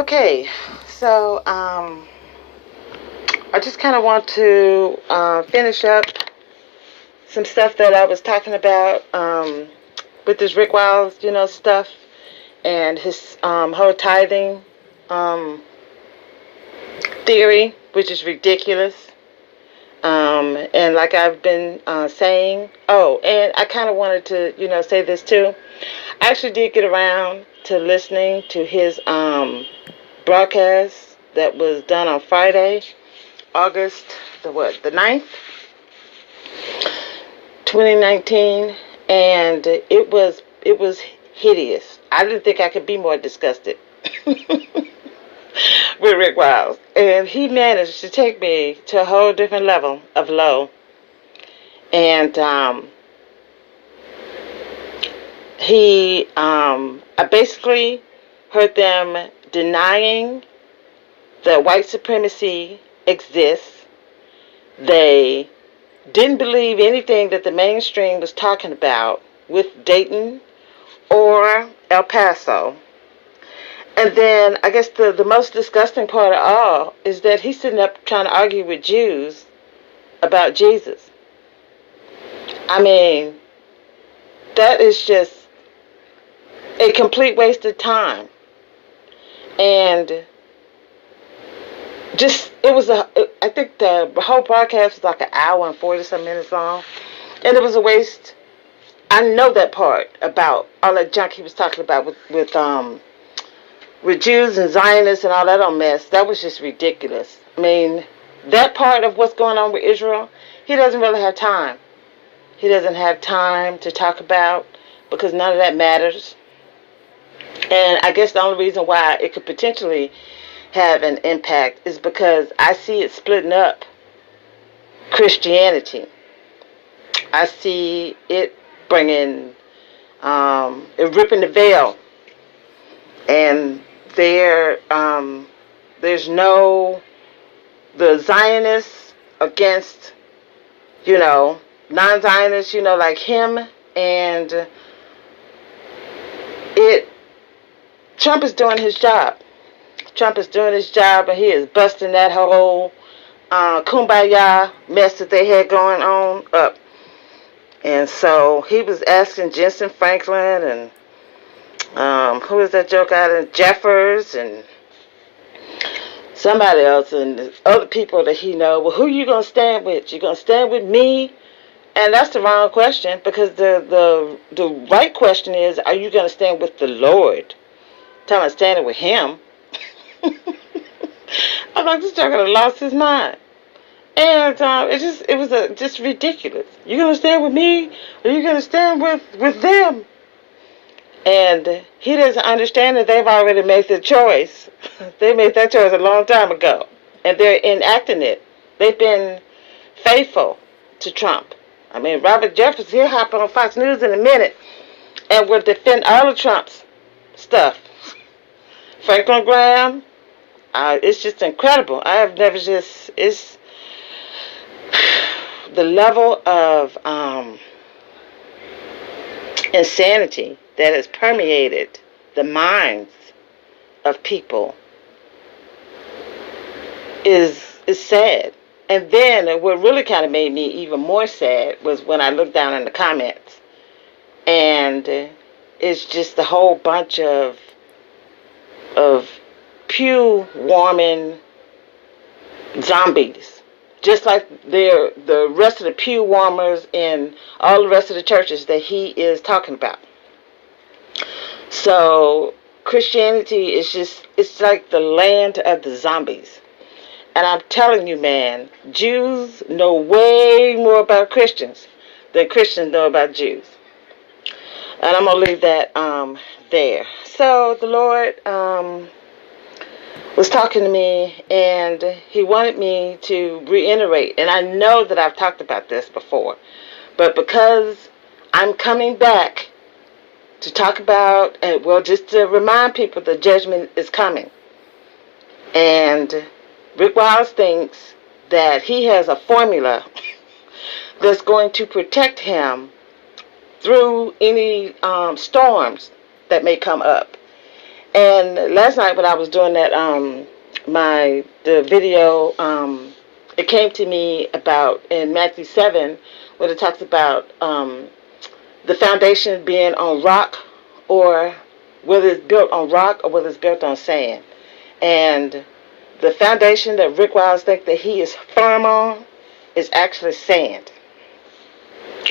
Okay, so I just kind of want to finish up some stuff that I was talking about with this Rick Wiles, stuff and his whole tithing theory, which is ridiculous. And like I've been saying, and I kind of wanted to, say this too. I actually did get around to listening to his broadcast that was done on Friday, August the 9th, 2019, and it was hideous. I didn't think I could be more disgusted with Rick Wiles, and he managed to take me to a whole different level of low. And I basically heard them denying that white supremacy exists. They didn't believe anything that the mainstream was talking about with Dayton or El Paso. And then I guess the most disgusting part of all is that he's sitting up trying to argue with Jews about Jesus. I mean, that is just a complete waste of time. And I think the whole broadcast was like an hour and 40-some minutes long. And it was a waste. I know that part about all that junk he was talking about with Jews and Zionists and all that old mess. That was just ridiculous. I mean, that part of what's going on with Israel, he doesn't really have time. He doesn't have time to talk about because none of that matters. And I guess the only reason why it could potentially have an impact is because I see it splitting up Christianity. I see it bringing, it ripping the veil. And there's the Zionists against, non-Zionists, like him. And Trump is doing his job. Trump is doing his job, and he is busting that whole kumbaya mess that they had going on up. And so he was asking Jensen Franklin and who is that joke out of Jeffers and somebody else and other people that he know. Well, who you gonna stand with? You gonna stand with me? And that's the wrong question, because the right question is, are you gonna stand with the Lord? Talking about standing with him. I'm like, this joker lost his mind. And it was just ridiculous. You gonna stand with me, or you gonna stand with them? And he doesn't understand that they've already made the choice. They made that choice a long time ago, and they're enacting it. They've been faithful to Trump. I mean, Robert Jefferson, he'll hop on Fox News in a minute and will defend all of Trump's stuff. Franklin Graham, it's just incredible. I have never it's the level of insanity that has permeated the minds of people is sad. And then what really kind of made me even more sad was when I looked down in the comments, and it's just a whole bunch of pew warming zombies, just like the rest of the pew warmers in all the rest of the churches that he is talking about. So Christianity is it's like the land of the zombies. And I'm telling you, man, Jews know way more about Christians than Christians know about Jews. And I'm going to leave that there. So the Lord was talking to me, and he wanted me to reiterate. And I know that I've talked about this before, but because I'm coming back to talk about, just to remind people the judgment is coming. And Rick Wiles thinks that he has a formula that's going to protect him through any storms that may come up. And last night when I was doing that, the video, it came to me about in Matthew 7, when it talks about the foundation being on rock, or whether it's built on rock or whether it's built on sand. And the foundation that Rick Wiles thinks that he is firm on is actually sand.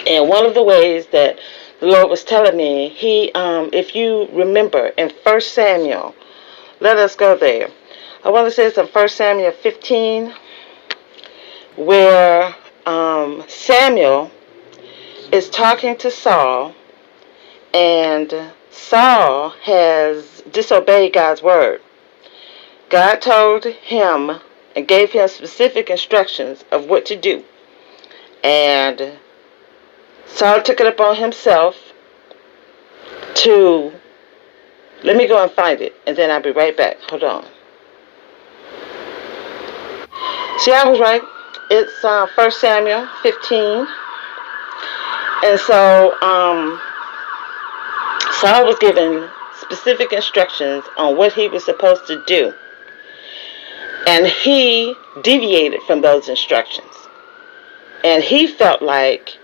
And one of the ways that the Lord was telling me, if you remember in 1 Samuel, let us go there. I want to say it's in 1 Samuel 15, where Samuel is talking to Saul, and Saul has disobeyed God's word. God told him and gave him specific instructions of what to do. And Saul took it upon himself to, let me go and find it, and then I'll be right back. Hold on. See, I was right. It's 1 Samuel 15. And so Saul was given specific instructions on what he was supposed to do. And he deviated from those instructions. And he felt like,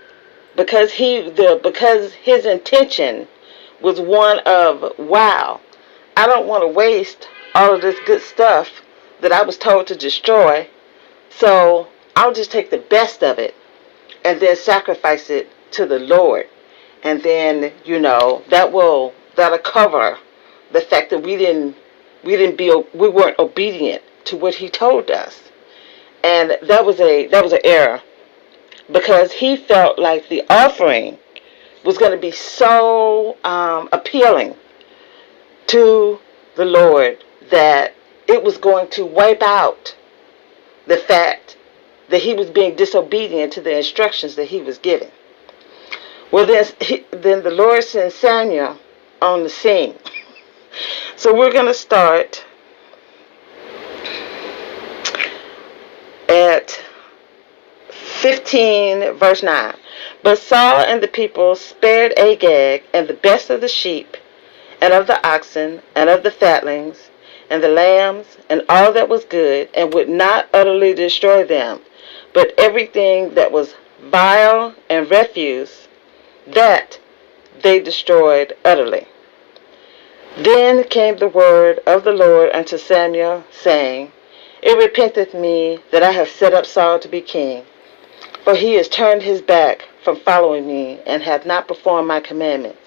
because his intention was one of, wow, I don't want to waste all of this good stuff that I was told to destroy, so I'll just take the best of it and then sacrifice it to the Lord. And then, that'll cover the fact that we weren't obedient to what he told us. And that was an error, because he felt like the offering was going to be so appealing to the Lord that it was going to wipe out the fact that he was being disobedient to the instructions that he was given. Well, then the Lord sent Samuel on the scene. So we're going to start at 15, verse 9. But Saul and the people spared Agag and the best of the sheep, and of the oxen, and of the fatlings, and the lambs, and all that was good, and would not utterly destroy them, but everything that was vile and refuse, that they destroyed utterly. Then came the word of the Lord unto Samuel, saying, It repenteth me that I have set up Saul to be king, for he has turned his back from following me, and hath not performed my commandments.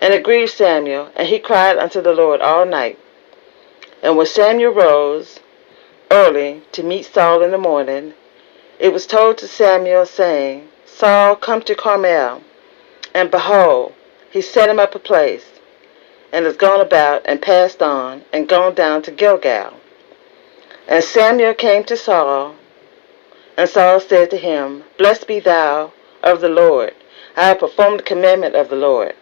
And it grieved Samuel, and he cried unto the Lord all night. And when Samuel rose early to meet Saul in the morning, it was told to Samuel, saying, Saul, come to Carmel. And behold, he set him up a place, and is gone about, and passed on, and gone down to Gilgal. And Samuel came to Saul, and Saul said to him, Blessed be thou of the Lord. I have performed the commandment of the Lord.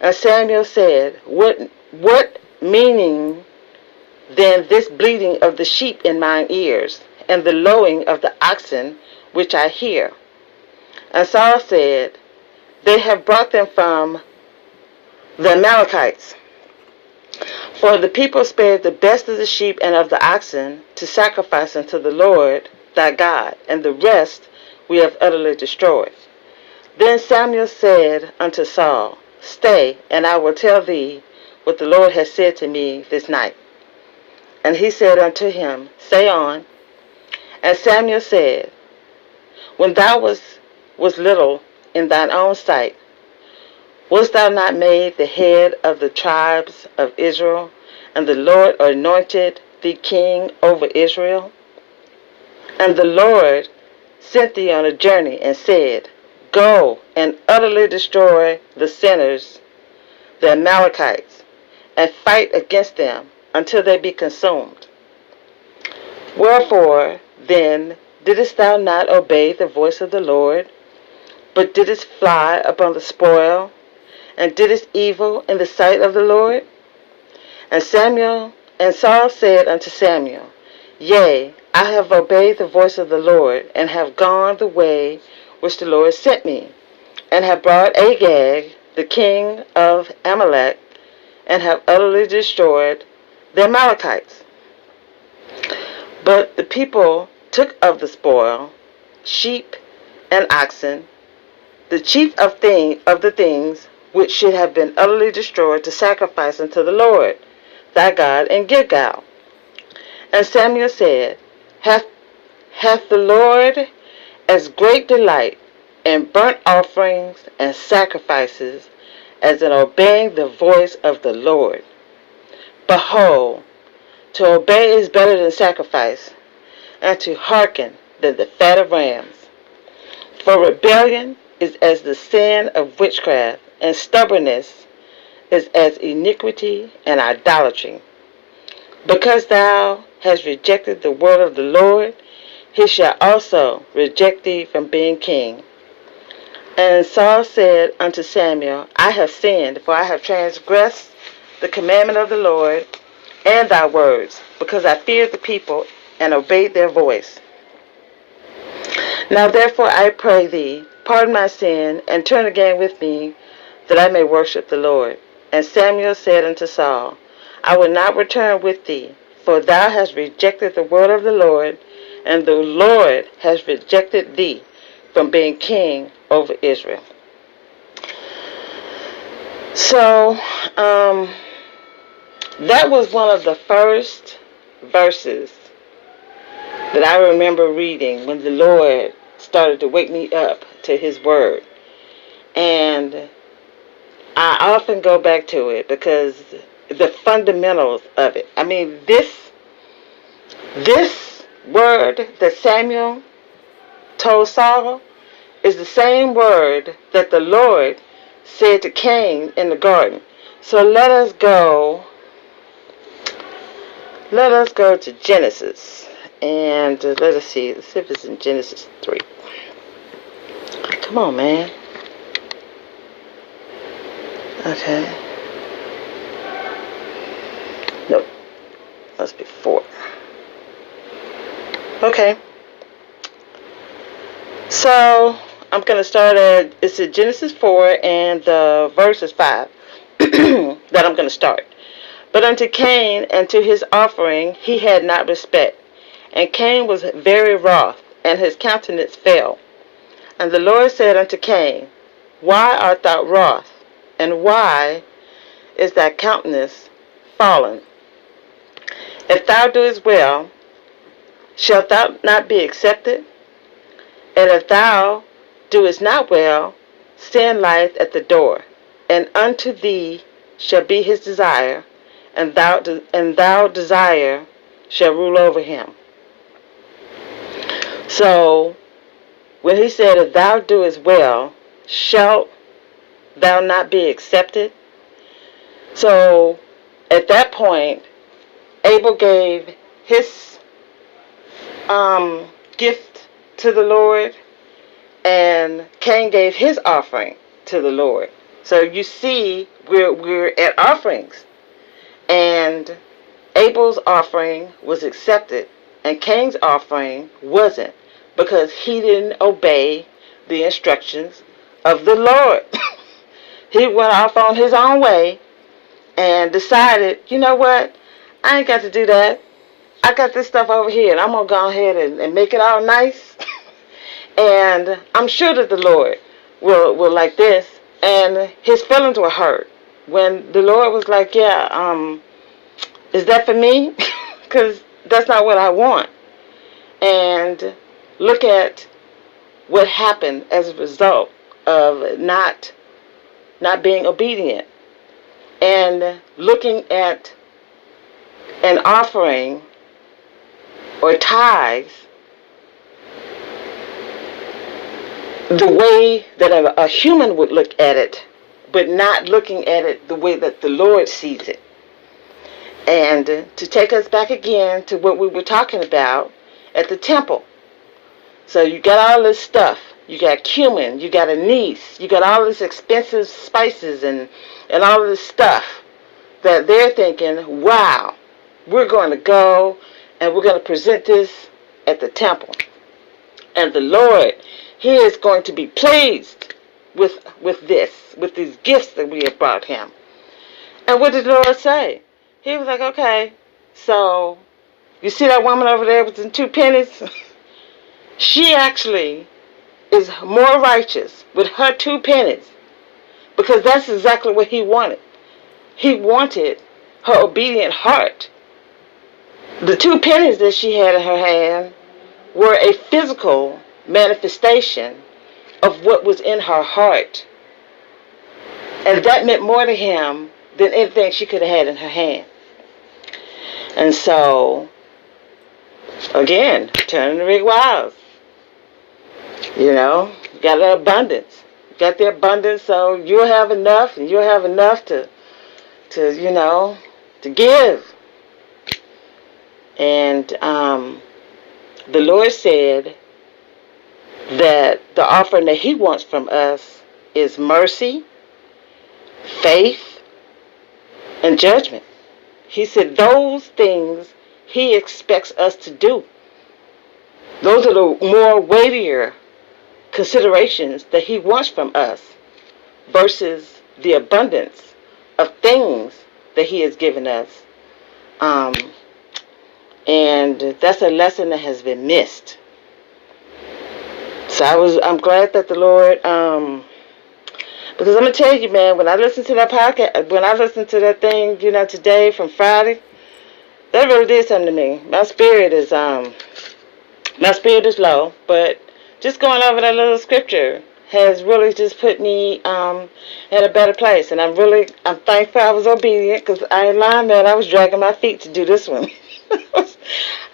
And Samuel said, What meaning then this bleating of the sheep in mine ears, and the lowing of the oxen which I hear? And Saul said, They have brought them from the Amalekites. For the people spared the best of the sheep and of the oxen to sacrifice unto the Lord thy God, and the rest we have utterly destroyed. Then Samuel said unto Saul, Stay, and I will tell thee what the Lord has said to me this night. And he said unto him, Say on. And Samuel said, When thou was little in thine own sight, wast thou not made the head of the tribes of Israel, and the Lord anointed thee king over Israel? And the Lord sent thee on a journey, and said, Go and utterly destroy the sinners, the Amalekites, and fight against them until they be consumed. Wherefore, then, didst thou not obey the voice of the Lord, but didst fly upon the spoil, and didst evil in the sight of the Lord? And Saul said unto Samuel, Yea, I have obeyed the voice of the Lord, and have gone the way which the Lord sent me, and have brought Agag, the king of Amalek, and have utterly destroyed the Amalekites. But the people took of the spoil sheep and oxen, the chief of the things which should have been utterly destroyed, to sacrifice unto the Lord thy God in Gilgal. And Samuel said, Hath the Lord as great delight in burnt offerings and sacrifices as in obeying the voice of the Lord? Behold, to obey is better than sacrifice, and to hearken than the fat of rams. For rebellion is as the sin of witchcraft, and stubbornness is as iniquity and idolatry. Because thou hast rejected the word of the Lord, he shall also reject thee from being king. And Saul said unto Samuel, I have sinned, for I have transgressed the commandment of the Lord and thy words, because I feared the people and obeyed their voice. Now therefore I pray thee, pardon my sin, and turn again with me, that I may worship the Lord. And Samuel said unto Saul, I will not return with thee, for thou hast rejected the word of the Lord, and the Lord has rejected thee from being king over Israel. So, that was one of the first verses that I remember reading when the Lord started to wake me up to his word. And I often go back to it because the fundamentals of it. I mean, this word that Samuel told Saul is the same word that the Lord said to Cain in the garden. So let us go to Genesis, and let us see if it's in Genesis 3. Come on, man. Okay. Nope. Must be 4. Okay. So I'm going to start at, it's in Genesis 4, and the verse is 5 that I'm going to start. But unto Cain and to his offering he had not respect. And Cain was very wroth, and his countenance fell. And the Lord said unto Cain, Why art thou wroth, and why is thy countenance fallen? If thou doest well, shalt thou not be accepted? And if thou doest not well, sin lieth at the door, and unto thee shall be his desire, and thou desire shall rule over him. So, when he said, if thou doest well, shalt thou not be accepted? So, at that point, Abel gave his gift to the Lord, and Cain gave his offering to the Lord. So you see, we're at offerings, and Abel's offering was accepted, and Cain's offering wasn't, because he didn't obey the instructions of the Lord. He went off on his own way and decided, you know what, I ain't got to do that. I got this stuff over here, and I'm going to go ahead and make it all nice. And I'm sure that the Lord will like this. And his feelings were hurt when the Lord was like, yeah, is that for me? Because that's not what I want. And look at what happened as a result of not being obedient. And looking at an offering or tithes the way that a human would look at it, but not looking at it the way that the Lord sees it. And to take us back again to what we were talking about at the temple. So you got all this stuff. You got cumin, you got anise, you got all this expensive spices and all of this stuff that they're thinking, wow, we're going to go and we're going to present this at the temple. And the Lord, he is going to be pleased with these gifts that we have brought him. And what did the Lord say? He was like, okay, so you see that woman over there with the 2 pennies? She actually is more righteous with her 2 pennies because that's exactly what he wanted. He wanted her obedient heart. The 2 pennies that she had in her hand were a physical manifestation of what was in her heart. And that meant more to him than anything she could have had in her hand. And so, again, turning the rig wiles. You know, you got the abundance. You got the abundance, so you'll have enough, and you'll have enough to give. And the Lord said that the offering that he wants from us is mercy, faith, and judgment. He said those things he expects us to do. Those are the more weightier considerations that he wants from us versus the abundance of things that he has given us. And that's a lesson that has been missed. So I'm glad that the Lord, because I'm going to tell you, man, when I listened to that podcast, when I listened to that thing, today from Friday, that really did something to me. My spirit is low, but just going over that little scripture has really just put me in a better place. And I'm thankful I was obedient, because I ain't lying, man. I was dragging my feet to do this one.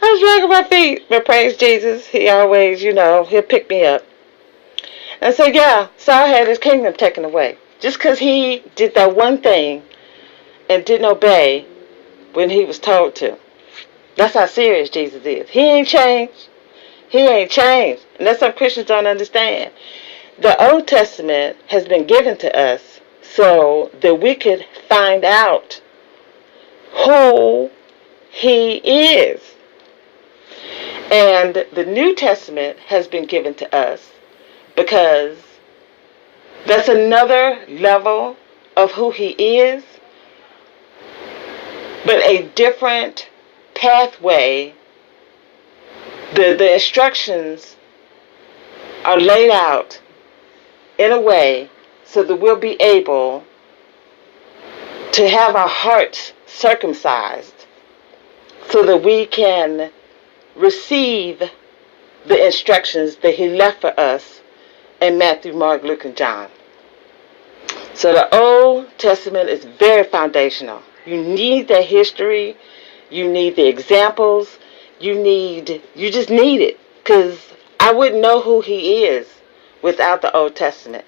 I was dragging my feet, but praise Jesus. He always, he'll pick me up. And so, yeah, Saul had his kingdom taken away. Just because he did that one thing and didn't obey when he was told to. That's how serious Jesus is. He ain't changed. He ain't changed. And that's what Christians don't understand. The Old Testament has been given to us so that we could find out who he is. And the New Testament has been given to us because that's another level of who he is, but a different pathway. The instructions are laid out in a way so that we'll be able to have our hearts circumcised so that we can receive the instructions that he left for us in Matthew, Mark, Luke, and John. So the Old Testament is very foundational. You need the history. You need the examples. You just need it. Because I wouldn't know who he is without the Old Testament.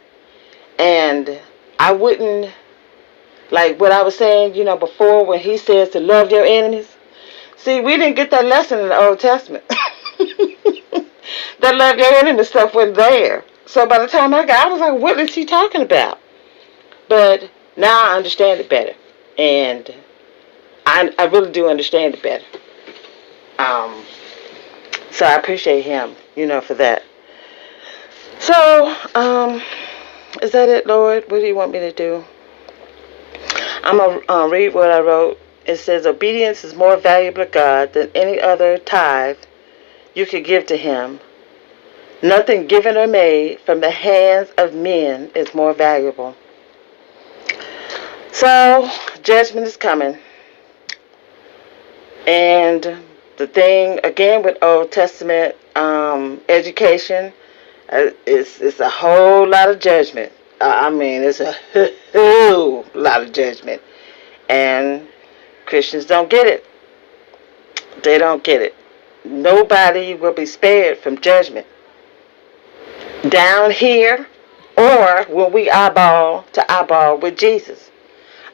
And I wouldn't, like what I was saying, before when he says to love your enemies. See, we didn't get that lesson in the Old Testament. That love your enemies stuff wasn't there. So by the time I was like, what is he talking about? But now I understand it better. And I really do understand it better. So I appreciate him, for that. So, is that it, Lord? What do you want me to do? I'm going to read what I wrote. It says, obedience is more valuable to God than any other tithe you could give to him. Nothing given or made from the hands of men is more valuable. So, judgment is coming. And the thing, again, with Old Testament education, it's a whole lot of judgment. It's a whole lot of judgment. And Christians don't get it. They don't get it. Nobody will be spared from judgment. Down here, or when we eyeball to eyeball with Jesus.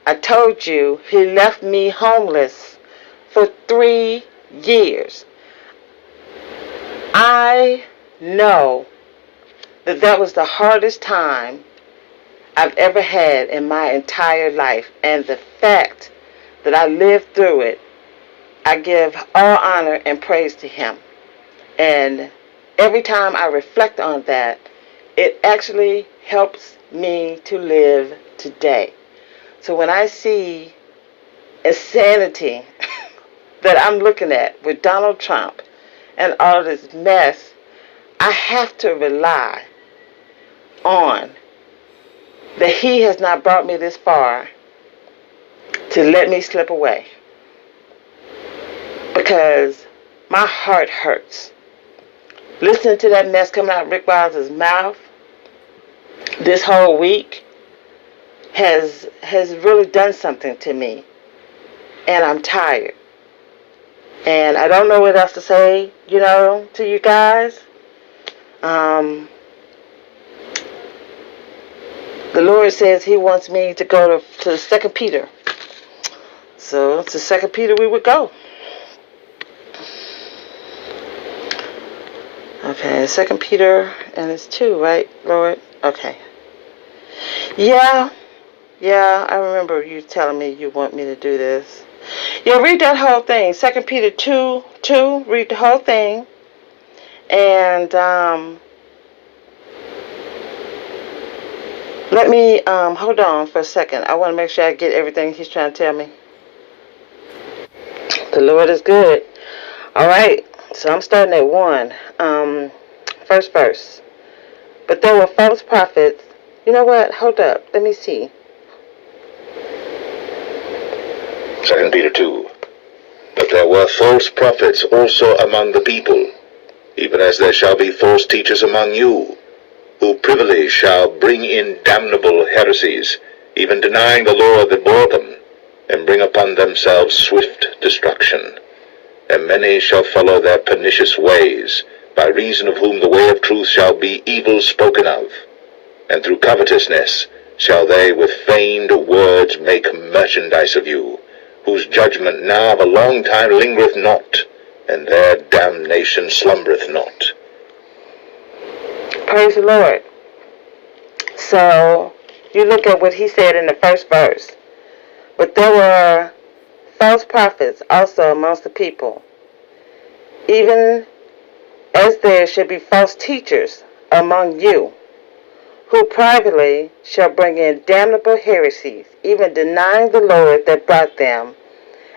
I told you he left me homeless for 3 years. I know that was the hardest time I've ever had in my entire life. And the fact that I lived through it, I give all honor and praise to him. And every time I reflect on that, it actually helps me to live today. So when I see insanity that I'm looking at with Donald Trump and all this mess, I have to rely on that he has not brought me this far to let me slip away. Because my heart hurts. Listening to that mess coming out of Rick Wiles' mouth this whole week has really done something to me. And I'm tired. And I don't know what else to say, to you guys. The Lord says he wants me to go to 2 Peter. So to 2 Peter we would go. Okay, 2 Peter, and it's 2, right, Lord? Okay. Yeah, I remember you telling me you want me to do this. Yeah, read that whole thing. 2 Peter 2, read the whole thing. And let me, hold on for a second. I want to make sure I get everything he's trying to tell me. The Lord is good. All right, so I'm starting at 1. First verse. But there were false prophets. You know what? Hold up. Let me see. 2 Peter 2. But there were false prophets also among the people, even as there shall be false teachers among you, who privily shall bring in damnable heresies, even denying the Lord that bore them, and bring upon themselves swift destruction. And many shall follow their pernicious ways, by reason of whom the way of truth shall be evil spoken of. And through covetousness shall they with feigned words make merchandise of you, whose judgment now of a long time lingereth not, and their damnation slumbereth not. Praise the Lord. So, you look at what he said in the first verse. But there were false prophets also amongst the people, even as there should be false teachers among you, who privately shall bring in damnable heresies, even denying the Lord that brought them,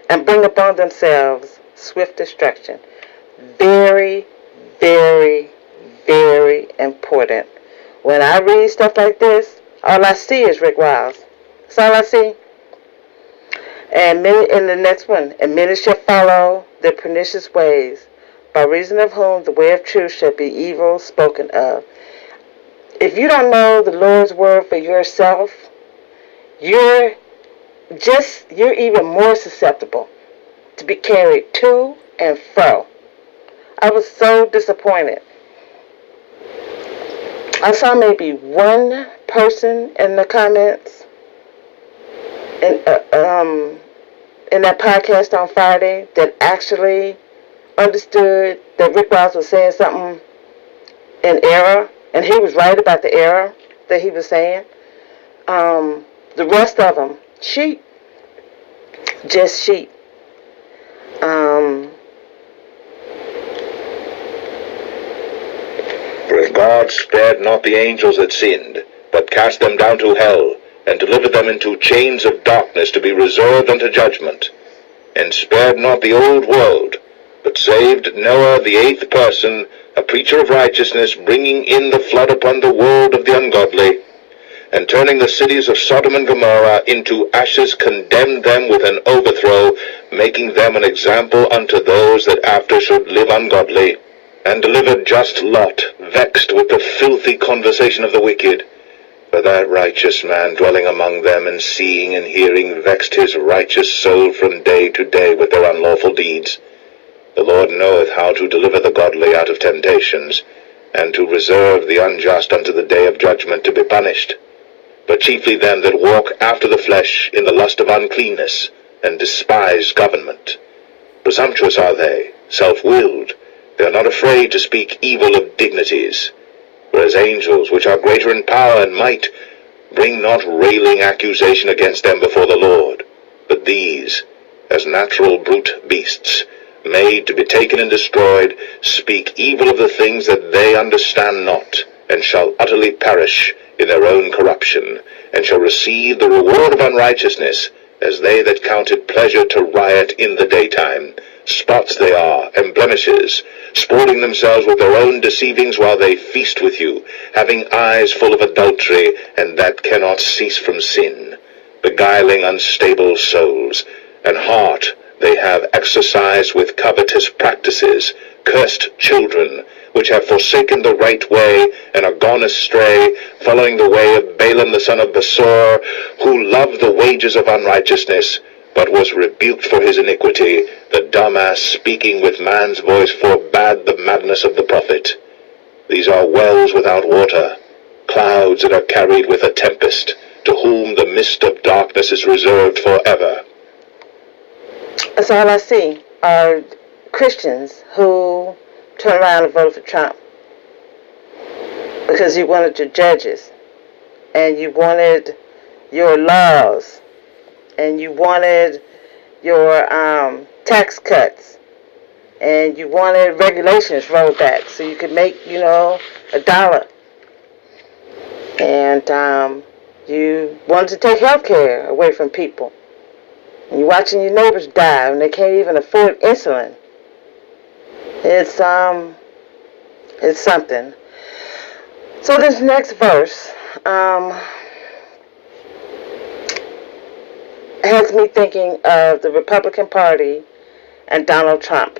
and bring upon themselves swift destruction. Very, very, very important. When I read stuff like this, all I see is Rick Wiles. That's all I see. And many, in the next one, and many shall follow their pernicious ways, by reason of whom the way of truth shall be evil spoken of. If you don't know the Lord's word for yourself, you're even more susceptible to be carried to and fro. I was so disappointed. I saw maybe one person in the comments in that podcast on Friday that actually understood that Rick Wiles was saying something in error, and he was right about the error that he was saying. The rest of them, sheep. Just sheep. For if God spared not the angels that sinned, but cast them down to hell, and delivered them into chains of darkness to be reserved unto judgment, and spared not the old world, but saved Noah the 8th person, a preacher of righteousness, bringing in the flood upon the world of the ungodly, and turning the cities of Sodom and Gomorrah into ashes, condemned them with an overthrow, making them an example unto those that after should live ungodly, and delivered just Lot, vexed with the filthy conversation of the wicked. For that righteous man dwelling among them, and seeing and hearing, vexed his righteous soul from day to day with their unlawful deeds. The Lord knoweth how to deliver the godly out of temptations, and to reserve the unjust unto the day of judgment to be punished. But chiefly them that walk after the flesh in the lust of uncleanness, and despise government. Presumptuous are they, self-willed. They are not afraid to speak evil of dignities. Whereas angels, which are greater in power and might, bring not railing accusation against them before the Lord. But these, as natural brute beasts, made to be taken and destroyed, speak evil of the things that they understand not, and shall utterly perish in their own corruption, and shall receive the reward of unrighteousness, as they that count it pleasure to riot in the daytime. Spots they are, and blemishes, sporting themselves with their own deceivings while they feast with you, having eyes full of adultery, and that cannot cease from sin, beguiling unstable souls, and heart they have exercised with covetous practices, cursed children, which have forsaken the right way, and are gone astray, following the way of Balaam the son of Besor, who loved the wages of unrighteousness, but was rebuked for his iniquity. The dumb ass, speaking with man's voice, forbade the madness of the prophet. These are wells without water, clouds that are carried with a tempest, to whom the mist of darkness is reserved forever. That's all I see are Christians who turn around and vote for Trump because you wanted your judges, and you wanted your laws, and you wanted your tax cuts, and you wanted regulations rolled back so you could make, $1. And you wanted to take health care away from people. And you're watching your neighbors die and they can't even afford insulin. It's something. So this next verse has me thinking of the Republican Party and Donald Trump.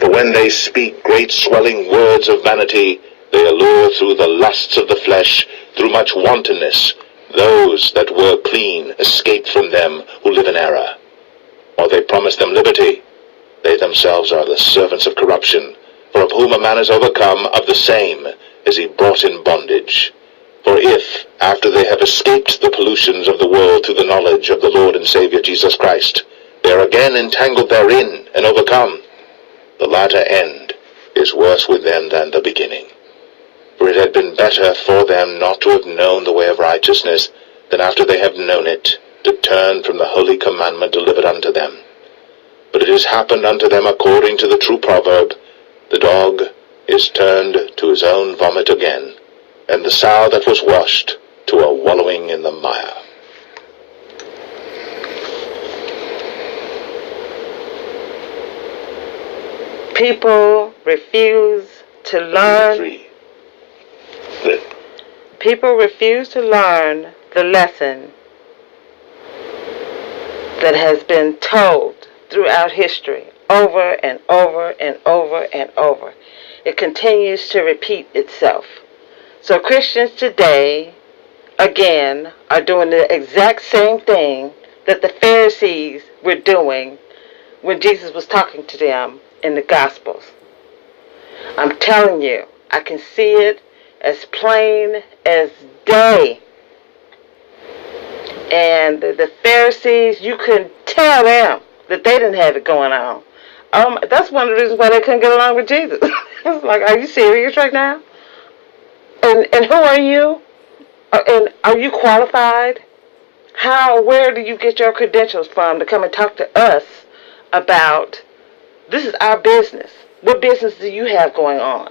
But when they speak great swelling words of vanity, they allure through the lusts of the flesh, through much wantonness, those that were clean escape from them who live in error. Or they promise them liberty. They themselves are the servants of corruption, for of whom a man is overcome, of the same is he brought in bondage. For if, after they have escaped the pollutions of the world through the knowledge of the Lord and Savior Jesus Christ, they are again entangled therein and overcome, the latter end is worse with them than the beginning. For it had been better for them not to have known the way of righteousness, than after they have known it, to turn from the holy commandment delivered unto them. But it has happened unto them according to the true proverb, the dog is turned to his own vomit again, and the sow that was washed to a wallowing in the mire. People refuse to learn. People refuse to learn the lesson that has been told throughout history over and over and over and over. It continues to repeat itself. So Christians today, again, are doing the exact same thing that the Pharisees were doing when Jesus was talking to them in the Gospels. I'm telling you, I can see it as plain as day. And the Pharisees, you couldn't tell them that they didn't have it going on. That's one of the reasons why they couldn't get along with Jesus. It's like, are you serious right now? And who are you? And are you qualified? Where do you get your credentials from to come and talk to us about, this is our business. What business do you have going on?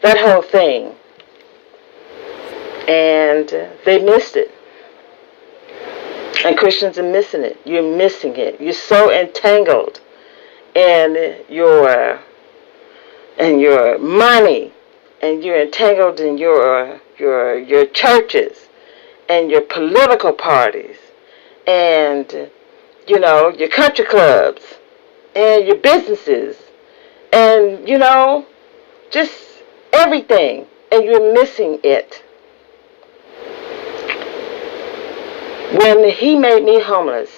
That whole thing. And they missed it. And Christians are missing it. You're missing it. You're so entangled in your money, and you're entangled in your churches and your political parties and your country clubs and your businesses and just everything, and you're missing it. When he made me homeless,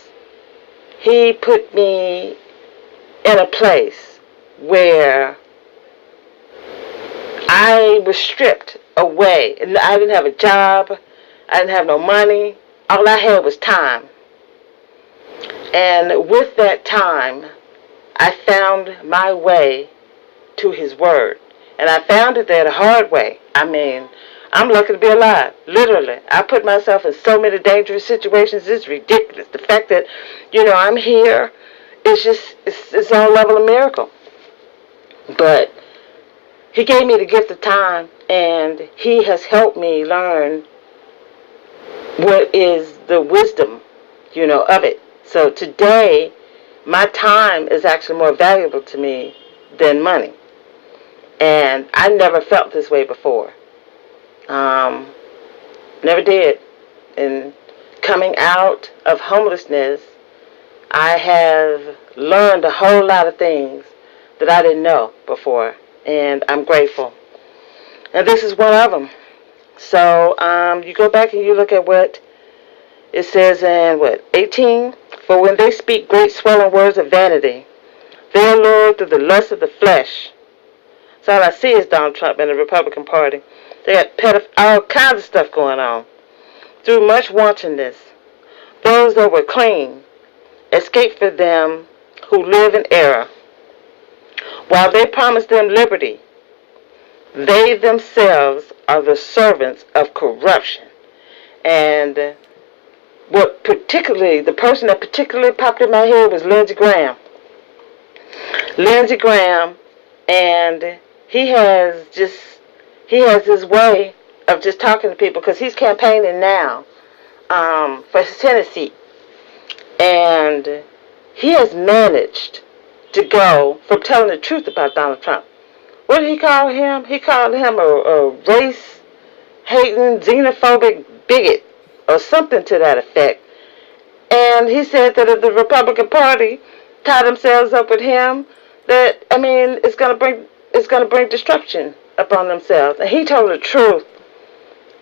he put me in a place where I was stripped away. I didn't have a job. I didn't have no money. All I had was time. And with that time, I found my way to his word. And I found it there the hard way. I mean, I'm lucky to be alive. Literally. I put myself in so many dangerous situations. It's ridiculous. The fact that, I'm here, it's on a level of miracle. But He gave me the gift of time, and he has helped me learn what is the wisdom, of it. So today, my time is actually more valuable to me than money. And I never felt this way before. Never did. And coming out of homelessness, I have learned a whole lot of things that I didn't know before. And I'm grateful. And this is one of them. So you go back and you look at what it says in, 18? For when they speak great swelling words of vanity, they are lured through the lust of the flesh. So all I see is Donald Trump and the Republican Party. They got all kinds of stuff going on. Through much wantonness, those that were clean escape for them who live in error. While they promise them liberty, they themselves are the servants of corruption. And the person that particularly popped in my head was Lindsey Graham. Lindsey Graham, and he has his way of just talking to people because he's campaigning now for his Senate seat. And he has managed to go from telling the truth about Donald Trump. What did he call him? He called him a race-hating, xenophobic bigot or something to that effect. And he said that if the Republican Party tie themselves up with him, that, it's going to bring destruction upon themselves. And he told the truth.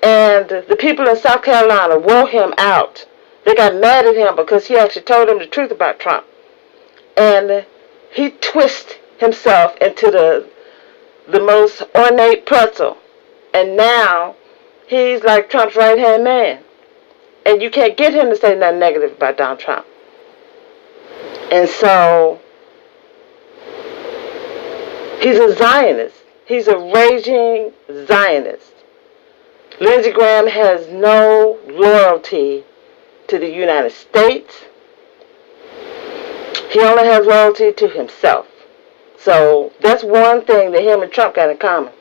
And the people in South Carolina wore him out. They got mad at him because he actually told them the truth about Trump. And he twisted himself into the most ornate pretzel. And now he's like Trump's right-hand man. And you can't get him to say nothing negative about Donald Trump. And so he's a Zionist. He's a raging Zionist. Lindsey Graham has no loyalty to the United States. He only has loyalty to himself. So that's one thing that him and Trump got in common.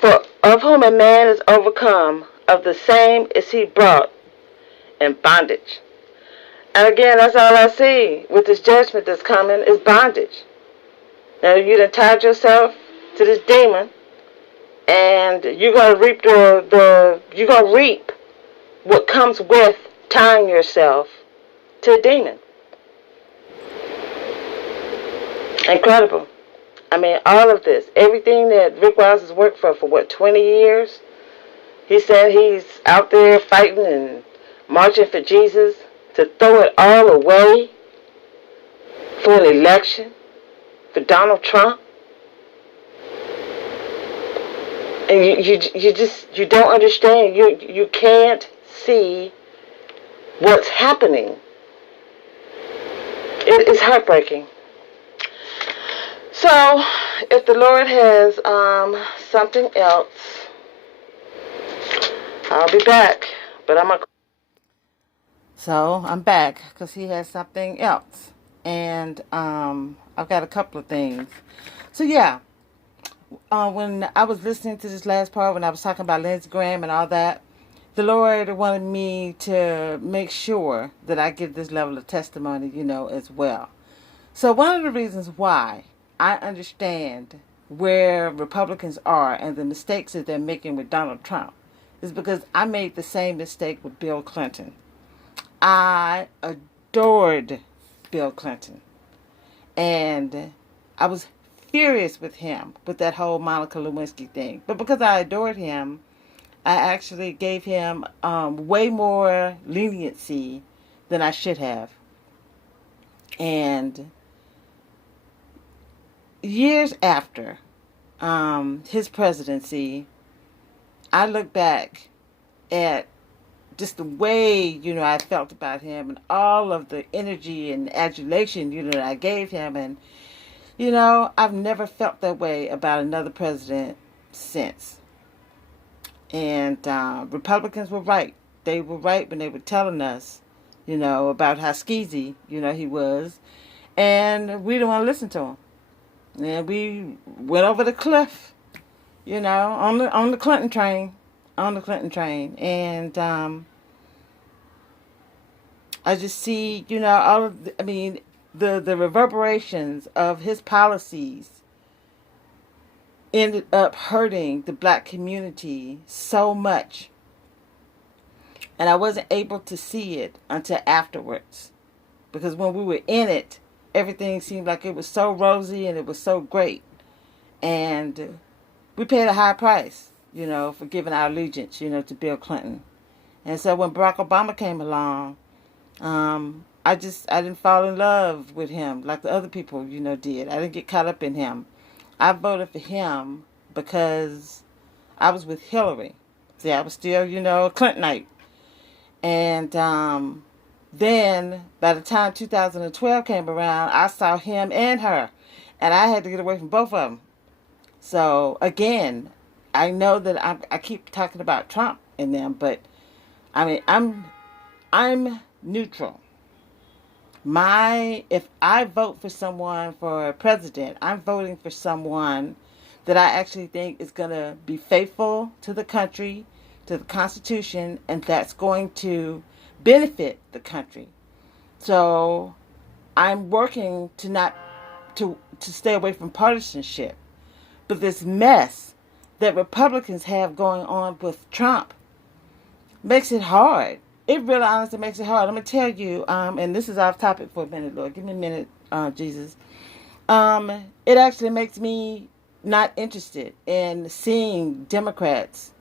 For of whom a man is overcome, of the same is he brought in bondage. And again, that's all I see with this judgment that's coming is bondage. Now you done tied yourself to this demon, and you're gonna reap you're gonna reap what comes with tying yourself to a demon. Incredible. All of this, everything that Rick Wiles has worked for 20 years, he said he's out there fighting and marching for Jesus, to throw it all away for an election, for Donald Trump. And you don't understand. You can't see what's happening. It's heartbreaking. So, if the Lord has something else, I'll be back. But So, I'm back because he has something else. And I've got a couple of things. So, yeah. When I was listening to this last part, when I was talking about Lindsey Graham and all that, the Lord wanted me to make sure that I give this level of testimony, as well. So one of the reasons why I understand where Republicans are and the mistakes that they're making with Donald Trump is because I made the same mistake with Bill Clinton. I adored Bill Clinton. And I was furious with him with that whole Monica Lewinsky thing. But because I adored him, I actually gave him way more leniency than I should have. And years after his presidency, I look back at just the way, I felt about him and all of the energy and adulation, that I gave him. And, I've never felt that way about another president since. And Republicans were right. They were right when they were telling us, about how skeezy, he was. And we didn't want to listen to him. And we went over the cliff, on the Clinton train, and I just see, the reverberations of his policies ended up hurting the black community so much, and I wasn't able to see it until afterwards, because when we were in it, everything seemed like it was so rosy and it was so great, and we paid a high price, for giving our allegiance, to Bill Clinton. And so when Barack Obama came along, I didn't fall in love with him like the other people, did. I didn't get caught up in him. I voted for him because I was with Hillary. See, I was still, a Clintonite. And then by the time 2012 came around, I saw him and her. And I had to get away from both of them. So, again, I know that I keep talking about Trump and them, but, I'm neutral. If I vote for someone for president, I'm voting for someone that I actually think is going to be faithful to the country, to the Constitution, and that's going to benefit the country. So I'm working to stay away from partisanship. But this mess that Republicans have going on with Trump makes it hard. It really honestly makes it hard. I'm going to tell you, and this is off topic for a minute, Lord. Give me a minute, Jesus. It actually makes me not interested in seeing Democrats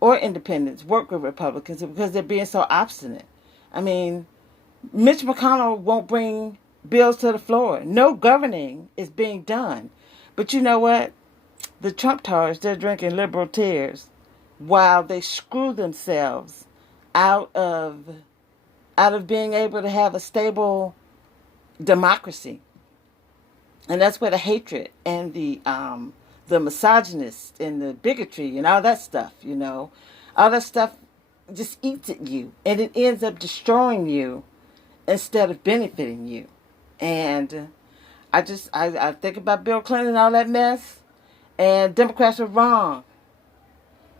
or independents work with Republicans because they're being so obstinate. Mitch McConnell won't bring bills to the floor. No governing is being done. But you know what? The Trump-tards, they're drinking liberal tears while they screw themselves out of being able to have a stable democracy. And that's where the hatred and the misogynist and the bigotry and all that stuff, all that stuff just eats at you, and it ends up destroying you instead of benefiting you. And I think about Bill Clinton and all that mess, and Democrats were wrong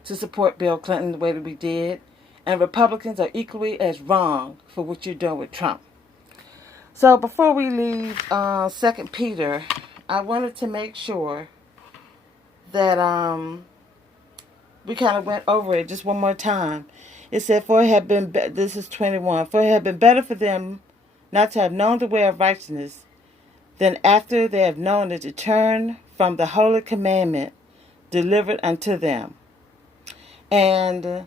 to support Bill Clinton the way that we did, and Republicans are equally as wrong for what you're doing with Trump. So before we leave 2 Peter, I wanted to make sure that we kind of went over it just one more time. It said, for it had been, this is 21, for it had been better for them not to have known the way of righteousness than after they have known it to turn from the holy commandment delivered unto them. And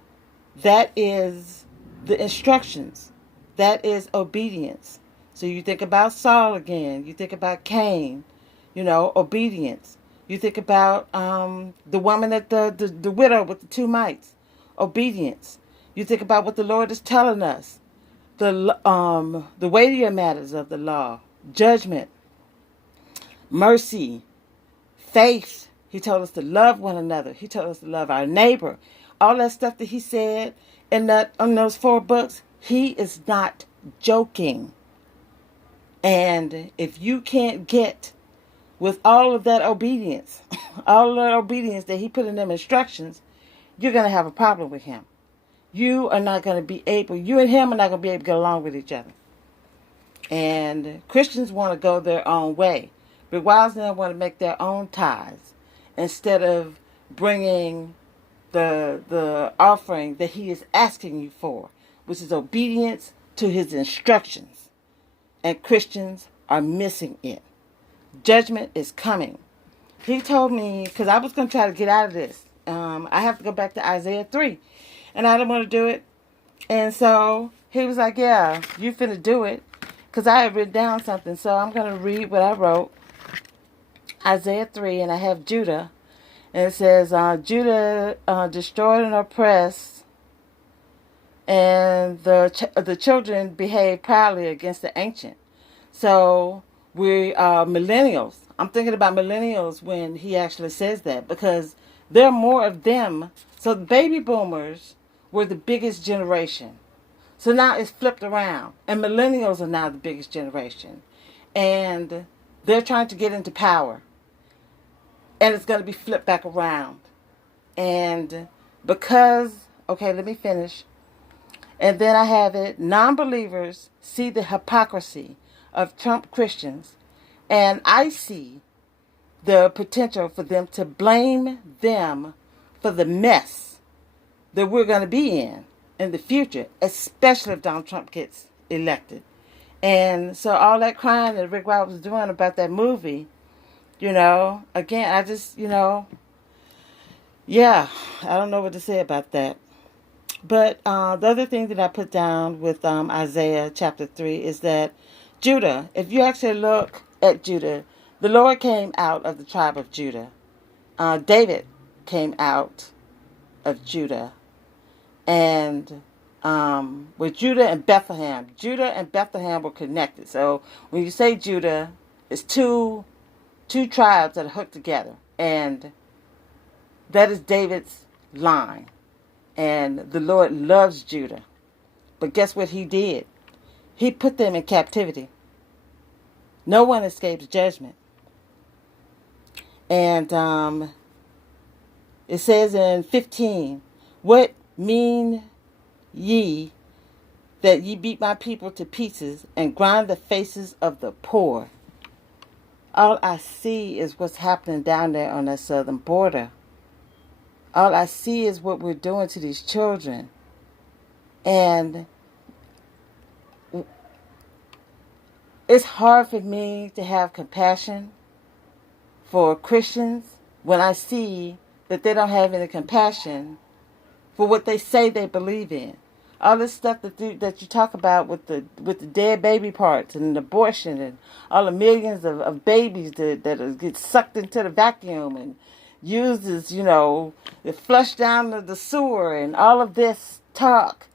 that is the instructions. That is obedience. So you think about Saul again. You think about Cain. Obedience. You think about the woman at the widow with the 2 mites. Obedience. You think about what the Lord is telling us. The weightier matters of the law. Judgment. Mercy. Faith. He told us to love one another. He told us to love our neighbor. All that stuff that he said in those 4 books, he is not joking. And if you can't get with all of that obedience, all of that obedience that he put in them instructions, you're going to have a problem with him. You are not going to be able, you and him are not going to be able to get along with each other. And Christians want to go their own way. But wives now want to make their own tithes instead of bringing the offering that he is asking you for, which is obedience to his instructions. And Christians are missing it. Judgment is coming. He told me, because I was going to try to get out of this, I have to go back to Isaiah 3. And I didn't want to do it. And so he was like, yeah, you finna do it. Because I had written down something. So I'm going to read what I wrote. Isaiah 3, and I have Judah. And it says, Judah destroyed and oppressed, and the children behaved proudly against the ancient. So we are millennials. I'm thinking about millennials when he actually says that, because there are more of them. So the baby boomers were the biggest generation. So now it's flipped around, and millennials are now the biggest generation. And they're trying to get into power. and it's going to be flipped back around. And because, okay, let me finish. And then I have it, non-believers see the hypocrisy of Trump Christians, and I see the potential for them to blame them for the mess that we're going to be in the future, especially if Donald Trump gets elected. And so all that crying that Rick White was doing about that movie, again, I just, yeah, I don't know what to say about that. But the other thing that I put down with Isaiah chapter 3 is that Judah, if you actually look at Judah, the Lord came out of the tribe of Judah. David came out of Judah. And with Judah and Bethlehem were connected. So when you say Judah, it's two tribes that are hooked together. And that is David's line. And the Lord loves Judah. But guess what he did? He put them in captivity. No one escapes judgment. And it says in 15, what mean ye that ye beat my people to pieces and grind the faces of the poor? All I see is what's happening down there on that southern border. All I see is what we're doing to these children. And it's hard for me to have compassion for Christians when I see that they don't have any compassion for what they say they believe in. All this stuff that you talk about with the dead baby parts and abortion and all the millions of babies that get sucked into the vacuum and used as, they flush down the sewer and all of this talk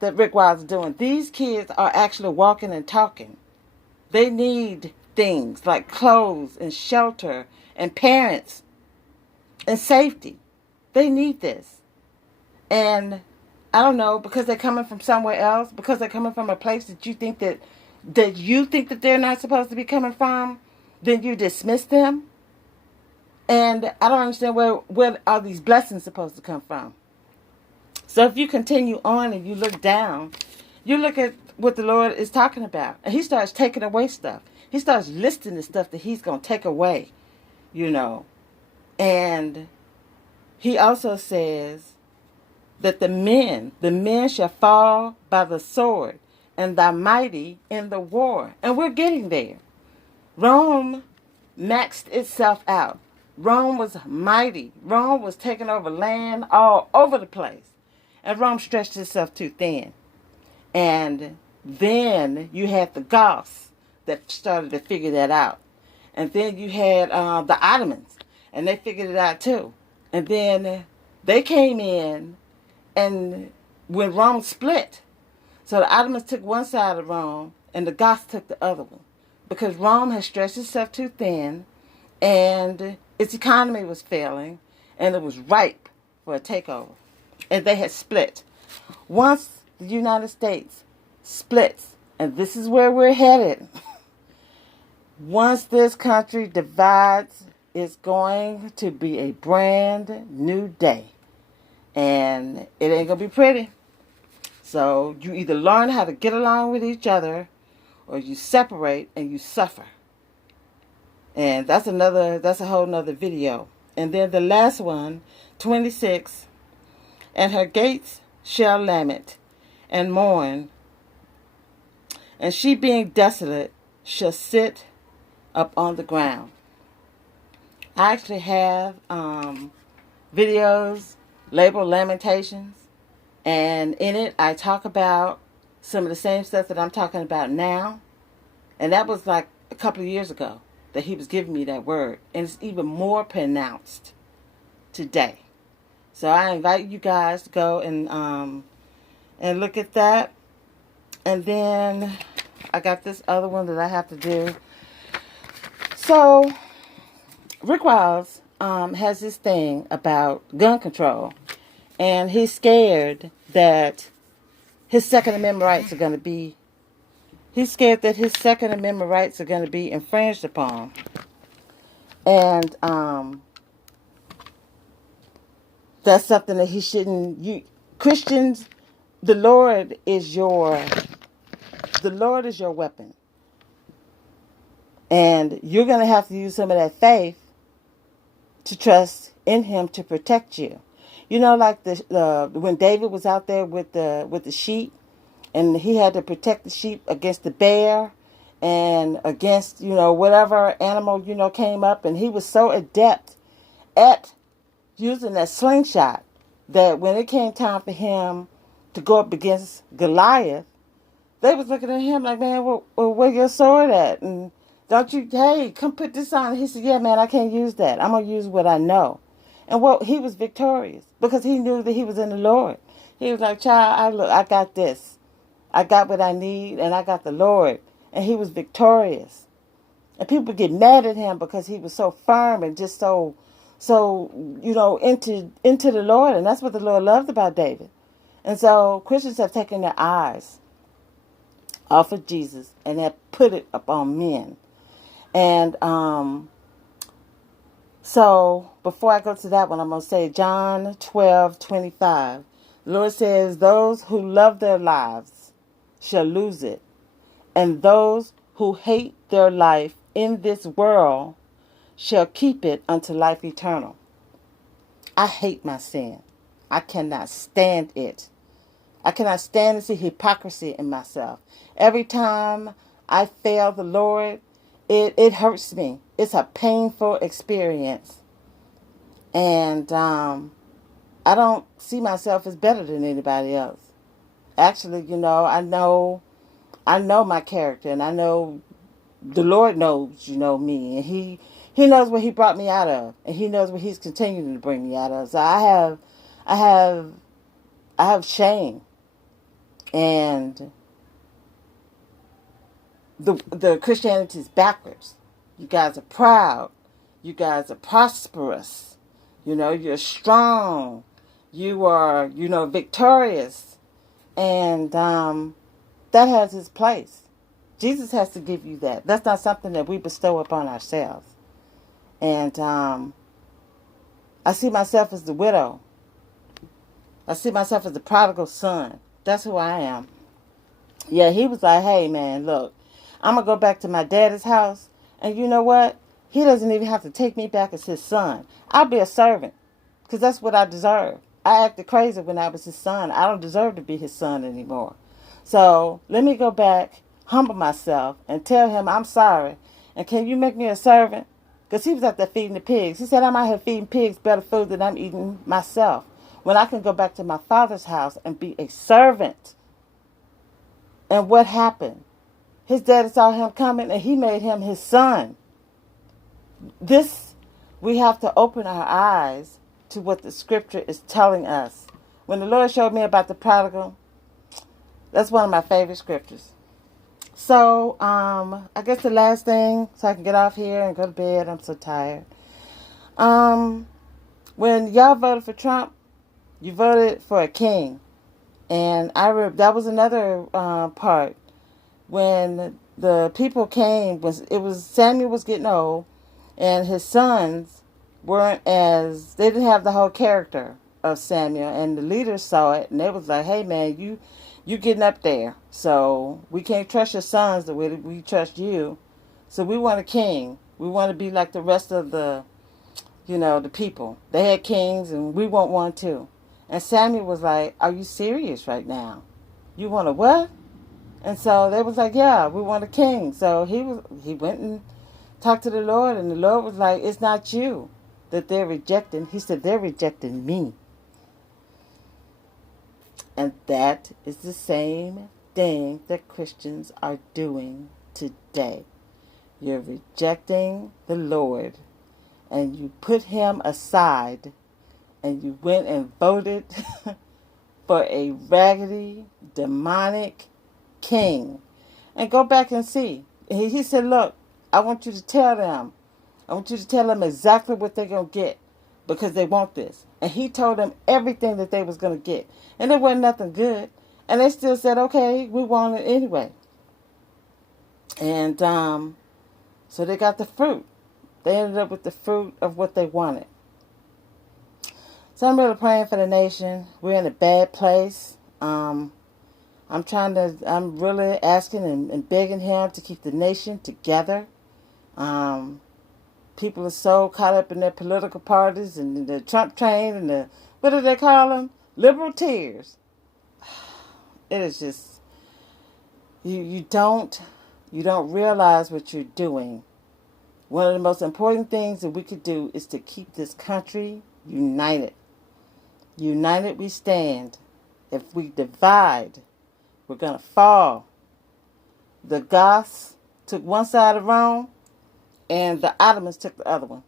that Rick Wiles is doing. These kids are actually walking and talking. They need things like clothes and shelter and parents and safety. They need this. And I don't know, because they're coming from somewhere else, because they're coming from a place that you think that they're not supposed to be coming from, then you dismiss them. And I don't understand where are these blessings supposed to come from. So if you continue on and you look down, you look at what the Lord is talking about. And he starts taking away stuff. He starts listing the stuff that he's going to take away, And he also says that the men shall fall by the sword, and the mighty in the war. And we're getting there. Rome maxed itself out. Rome was mighty. Rome was taking over land all over the place. And Rome stretched itself too thin. And then you had the Goths that started to figure that out. And then you had the Ottomans, and they figured it out too. And then they came in, and when Rome split, so the Ottomans took one side of Rome, and the Goths took the other one. Because Rome had stretched itself too thin, and its economy was failing, and it was ripe for a takeover. And they had split. Once the United States splits, and this is where we're headed, once this country divides, it's going to be a brand new day. And it ain't going to be pretty. So you either learn how to get along with each other, or you separate and you suffer. And that's a whole nother video. And then the last one, 26, and her gates shall lament and mourn, and she being desolate shall sit up on the ground. I actually have videos labeled Lamentations, and in it I talk about some of the same stuff that I'm talking about now. And that was like a couple of years ago that he was giving me that word. And it's even more pronounced today. So I invite you guys to go and look at that. And then I got this other one that I have to do. So Rick Wiles has this thing about gun control. And he's scared that his Second Amendment rights are going to be infringed upon. And that's something that he shouldn't. You Christians, the Lord is your weapon, and you're gonna have to use some of that faith to trust in Him to protect you. You know, like the when David was out there with the sheep, and he had to protect the sheep against the bear and against, whatever animal, came up, and he was so adept at using that slingshot that when it came time for him to go up against Goliath, they was looking at him like, man, where your sword at? And don't you, hey, come put this on. He said, yeah, man, I can't use that. I'm going to use what I know. And he was victorious because he knew that he was in the Lord. He was like, child, I got this. I got what I need, and I got the Lord. And he was victorious. And people get mad at him because he was so firm and just so into the Lord. And that's what the Lord loved about David. And so Christians have taken their eyes off of Jesus and have put it upon men. And so before I go to that one, I'm going to say John 12:25. The Lord says, those who love their lives shall lose it, and those who hate their life in this world shall keep it unto life eternal. I hate my sin. I cannot stand it. I cannot stand to see hypocrisy in myself. Every time I fail the Lord, it hurts me. It's a painful experience. And I don't see myself as better than anybody else. Actually, I know my character, and I know the Lord knows, me, and He knows what He brought me out of, and He knows what He's continuing to bring me out of. So I have shame, and the Christianity is backwards. You guys are proud. You guys are prosperous. You're strong. You are, victorious, and that has its place. Jesus has to give you that. That's not something that we bestow upon ourselves. And I see myself as the widow. I see myself as the prodigal son. That's who I am. Yeah, he was like, hey, man, look, I'm going to go back to my daddy's house. And you know what? He doesn't even have to take me back as his son. I'll be a servant because that's what I deserve. I acted crazy when I was his son. I don't deserve to be his son anymore. So let me go back, humble myself, and tell him I'm sorry. And can you make me a servant? Because he was out there feeding the pigs. He said, I'm out here feeding pigs better food than I'm eating myself. When I can go back to my father's house and be a servant. And what happened? His daddy saw him coming and he made him his son. We have to open our eyes to what the scripture is telling us. When the Lord showed me about the prodigal, that's one of my favorite scriptures. So, I guess the last thing, so I can get off here and go to bed. I'm so tired. When y'all voted for Trump, you voted for a king. And that was another part. When the people came, Samuel was getting old, and his sons they didn't have the whole character of Samuel, and the leaders saw it, and they was like, hey man, you getting up there, so we can't trust your sons the way that we trust you, so we want a king. We want to be like the rest of the people. They had kings, and we want one too. And Samuel was like, are you serious right now? You want a what? And so they was like, yeah, we want a king. So he went and talked to the Lord, and the Lord was like, it's not you that they're rejecting. He said, they're rejecting me. And that is the same thing that Christians are doing today. You're rejecting the Lord, and you put him aside, and you went and voted for a raggedy, demonic king. And go back and see. He said, look, I want you to tell them exactly what they're going to get, because they want this. And he told them everything that they was going to get. And it wasn't nothing good. And they still said, okay, we want it anyway. And so they got the fruit. They ended up with the fruit of what they wanted. So I'm really praying for the nation. We're in a bad place. I'm really asking and begging him to keep the nation together. People are so caught up in their political parties and the Trump train and the, what do they call them? Liberal tears. It is just, you don't realize what you're doing. One of the most important things that we could do is to keep this country united. United we stand. If we divide, we're going to fall. The Goths took one side of Rome, and the Ottomans took the other one.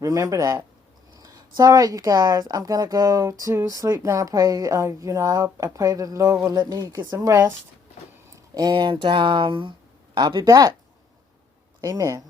Remember that. So, all right, you guys, I'm going to go to sleep now. I pray, I pray that the Lord will let me get some rest. And I'll be back. Amen.